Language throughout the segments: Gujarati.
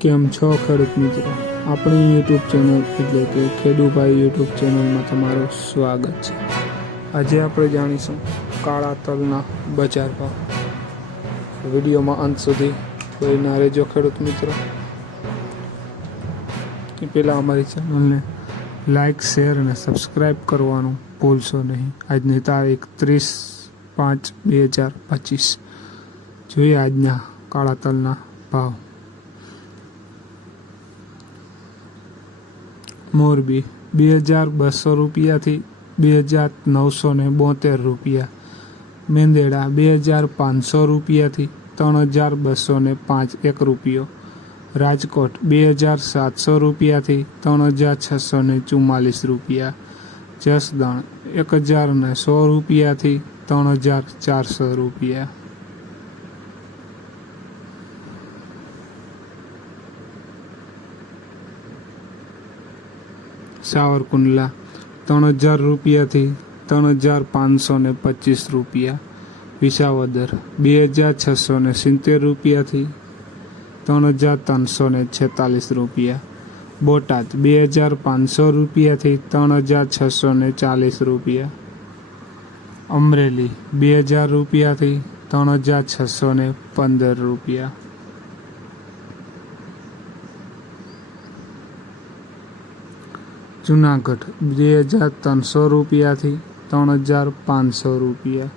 કેમ છો, ખેડૂત મિત્રો? આપણી યુટ્યુબ ચેનલ એટલે કે ખેડૂભાઈ યુટ્યુબ ચેનલમાં તમારું સ્વાગત છે. આજે આપણે જાણીશું કાળા તલના બજાર ભાવ. વિડીયોમાં અંત સુધી જોઈના રહેજો ખેડૂત મિત્રો, એ પહેલાં અમારી ચેનલને લાઈક, શેર અને સબસ્ક્રાઈબ કરવાનું ભૂલશો નહીં. આજની તારીખ ત્રીસ પાંચ બે હજાર પચીસ. જોઈએ આજના કાળા તલના ભાવ. મોરબી, બે હજાર બસો રૂપિયાથી બે હજાર નવસો ને બોતેર રૂપિયા. મેંદેડા, બે હજાર પાંચસો રૂપિયાથી ત્રણ હજાર બસો ને પાંચ એક રૂપિયો. રાજકોટ, બે હજાર સાતસો રૂપિયાથી ત્રણ હજાર છસો ને ચુમ્માલીસ રૂપિયા. જસદણ, એક હજાર ને સો રૂપિયાથી ત્રણ હજાર ચારસો રૂપિયા. સાવરકુંડલા ત્રણ હજાર રૂપિયાથી ત્રણ હજાર પાંચસો ને પચીસ રૂપિયા. વિસાવદર બે હજાર છસો ને સિત્તેર રૂપિયાથી ત્રણ હજાર ત્રણસો ને છેતાલીસ રૂપિયા. બોટાદ બે હજાર પાંચસો રૂપિયાથી ત્રણ હજાર છસો ને ચાલીસ રૂપિયા. અમરેલી બે હજાર રૂપિયાથી ત્રણ હજાર છસો ને પંદર રૂપિયા. જુનાગઢ, બે હજાર ત્રણસો રૂપિયાથી ત્રણ હજાર પાંચસો રૂપિયા.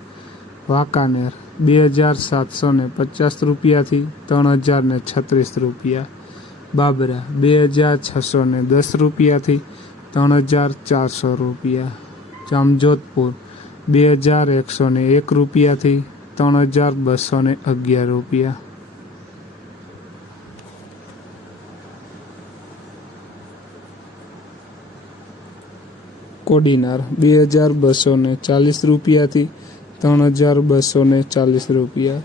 વાંકાનેર, બે હજાર સાતસો ને પચાસ રૂપિયાથી ત્રણ હજાર ને છત્રીસ રૂપિયા. બાબરા, બે હજાર છસો ને દસ રૂપિયાથી ત્રણ હજાર ચારસો રૂપિયા. જામજોધપુર, બે હજાર એકસો ને એક રૂપિયાથી ત્રણ હજાર બસો ને અગિયાર રૂપિયા. કોડીનાર. બે હજાર બસો ને ચાલીસ રૂપિયાથી ત્રણ હજાર બસો ને ચાલીસ રૂપિયા.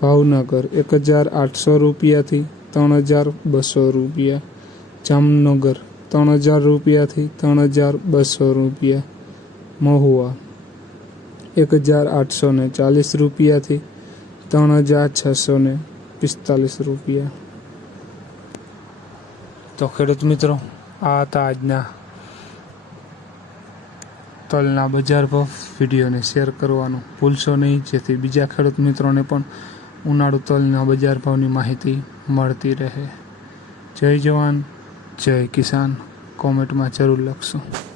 ભાવનગર એક હજાર આઠસો રૂપિયાથી ત્રણ હજાર બસો રૂપિયા. જામનગર ત્રણ હજાર રૂપિયાથી ત્રણ હજાર બસો રૂપિયા. મહુવા એક હજાર આઠસો ને ચાલીસ રૂપિયાથી ત્રણ હજાર છસો ને પિસ્તાલીસ રૂપિયા. તો ખેડૂત મિત્રો, આ હતા આજના તલના બજાર ભાવ વિડીયોને શેર કરવાનું ભૂલશો નહીં. જેથી બીજા ખેડૂત મિત્રોને પણ ઉનાળુ તલના બજાર ભાવની માહિતી મળતી રહે. જય જવાન, જય કિસાન. કોમેન્ટમાં જરૂર લખશું.